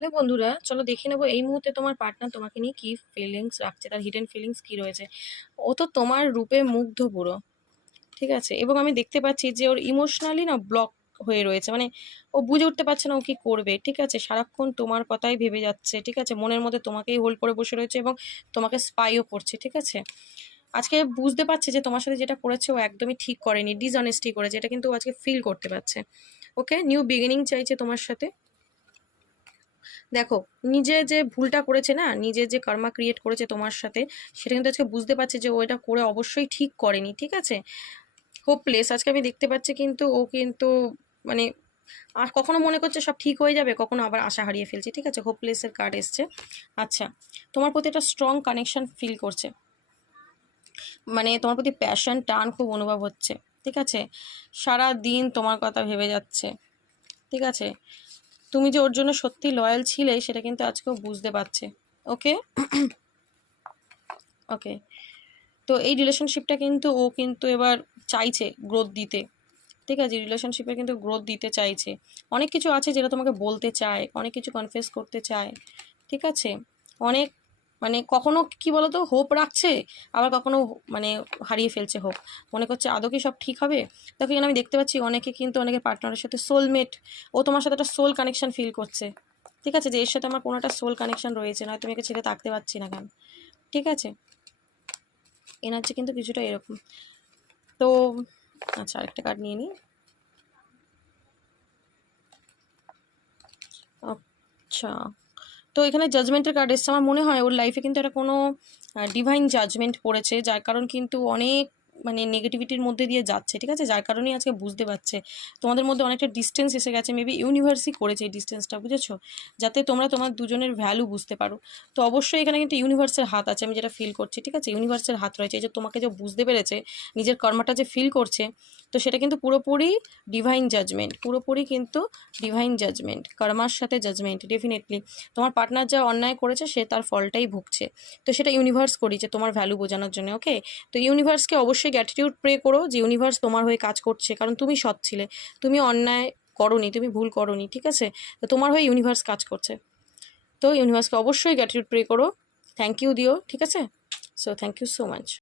তাহলে বন্ধুরা চলো দেখে নেবো এই মুহূর্তে তোমার পার্টনার তোমাকে নিয়ে কি ফিলিংস রাখছে, তার হিডেন ফিলিংস কি রয়েছে। ও তো তোমার রূপে মুগ্ধ পুরো, ঠিক আছে, এবং আমি দেখতে পাচ্ছি যে ওর ইমোশনালি না ব্লক হয়ে রয়েছে, মানে ও বুঝে উঠতে পারছে না ও কি করবে, ঠিক আছে, সারাক্ষণ তোমার কথাই ভেবে যাচ্ছে, ঠিক আছে, মনের মধ্যে তোমাকেই হোল্ড করে বসে রয়েছে এবং তোমাকে স্পাইও করছে, ঠিক আছে। আজকে বুঝতে পারছে যে তোমার সাথে যেটা করেছে ও একদমই ঠিক করেনি, ডিসঅনেস্টি করেছে, এটা কিন্তু ও আজকে ফিল করতে পারছে। ওকে, নিউ বিগিনিং চাইছে তোমার সাথে। দেখো, নিজে যে ভুলটা করেছে না, নিজে যে কর্মা ক্রিয়েট করেছে তোমার সাথে, সেটা কিন্তু আজকে বুঝতে পারছে যে ও এটা করে অবশ্যই ঠিক করেনি, ঠিক আছে। হোপলেস আজকে আমি দেখতে পাচ্ছি, কিন্তু ও কিন্তু মানে আর কখনো মনে করছে সব ঠিক হয়ে যাবে, কখনো আবার আশা হারিয়ে ফেলছে, ঠিক আছে, হোপলেসের কার্ড এসছে। আচ্ছা, তোমার প্রতি একটা স্ট্রং কানেকশন ফিল করছে, মানে তোমার প্রতি প্যাশন টান খুব অনুভব হচ্ছে, ঠিক আছে, সারা দিন তোমার কথা ভেবে যাচ্ছে, ঠিক আছে। তুমি যে ওর জন্য সত্যি লয়াল ছিলে সেটা কিন্তু আজকেও বুঝতে পারছে। ওকে, ওকে, তো এই রিলেশনশিপটা কিন্তু ও কিন্তু এবার চাইছে গ্রোথ দিতে, ঠিক আছে, রিলেশনশিপে কিন্তু গ্রোথ দিতে চাইছে। অনেক কিছু আছে যেটা তোমাকে বলতে চায়, অনেক কিছু কনফেস করতে চায়, ঠিক আছে। অনেক মানে কখনো কি বলতো হোপ রাখছে, আবার কখনো মানে হারিয়ে ফেলছে হোপ, মনে করছে আদৌ কি সব ঠিক হবে। দেখো এখানে আমি দেখতে পাচ্ছি অনেকে কিন্তু অনেকে পার্টনারের সাথে সোলমেট, ও তোমার সাথে একটা সোল কানেকশন ফিল করছে, ঠিক আছে, যে এর সাথে আমার কোনো একটা সোল কানেকশন রয়েছে, নয় তুমি একে ছেড়ে থাকতে পারছি না কেন, ঠিক আছে। এনার্জি কিন্তু কিছুটা এরকম। তো আচ্ছা, আরেকটা কার্ড নিয়ে নিই। আচ্ছা, তো এখানে জাজমেন্টের কার্ড এসছে, আমার মনে হয় ওর লাইফে কিন্তু এটা কোনো ডিভাইন জাজমেন্ট পড়েছে, যার কারণ কিন্তু অনেক মানে নেগেটিভিটির মধ্যে দিয়ে যাচ্ছে, ঠিক আছে, যার কারণেই আজকে বুঝতে পারছে তোমাদের মধ্যে অনেকটা ডিস্টেন্স এসে গেছে, মেবি ইউনিভার্সই করেছে এই ডিস্টেন্সটা, বুঝেছো, যাতে তোমরা তোমার দুজনের ভ্যালু বুঝতে পারো। তো অবশ্যই এখানে কিন্তু ইউনিভার্সের হাত আছে, আমি যেটা ফিল করছি, ঠিক আছে, ইউনিভার্সের হাত রয়েছে, এই যে তোমাকে যে বুঝতে পেরেছে, নিজের কর্মটা যে ফিল করছে, তো সেটা কিন্তু পুরোপুরি ডিভাইন জাজমেন্ট, পুরোপুরি কিন্তু ডিভাইন জাজমেন্ট, কর্মার সাথে জাজমেন্ট ডেফিনেটলি। তোমার পার্টনার যা অন্যায় করেছে সে তার ফলটাই ভুগছে, তো সেটা ইউনিভার্স করেছে তোমার ভ্যালু বোঝানোর জন্য। ওকে, তো ইউনিভার্সকে অবশ্যই গ্র্যাটিটিউড প্রে করো যে ইউনিভার্স তোমার হয়ে কাজ করছে, কারণ তুমি সৎ ছিলে, তুমি অন্যায় করনি, তুমি ভুল করনি, ঠিক আছে, তো তোমার হয়ে ইউনিভার্স কাজ করছে। তো ইউনিভার্সকে অবশ্যই গ্র্যাটিটিউড প্রে করো, থ্যাংক ইউ দিও, ঠিক আছে। So thank you so much.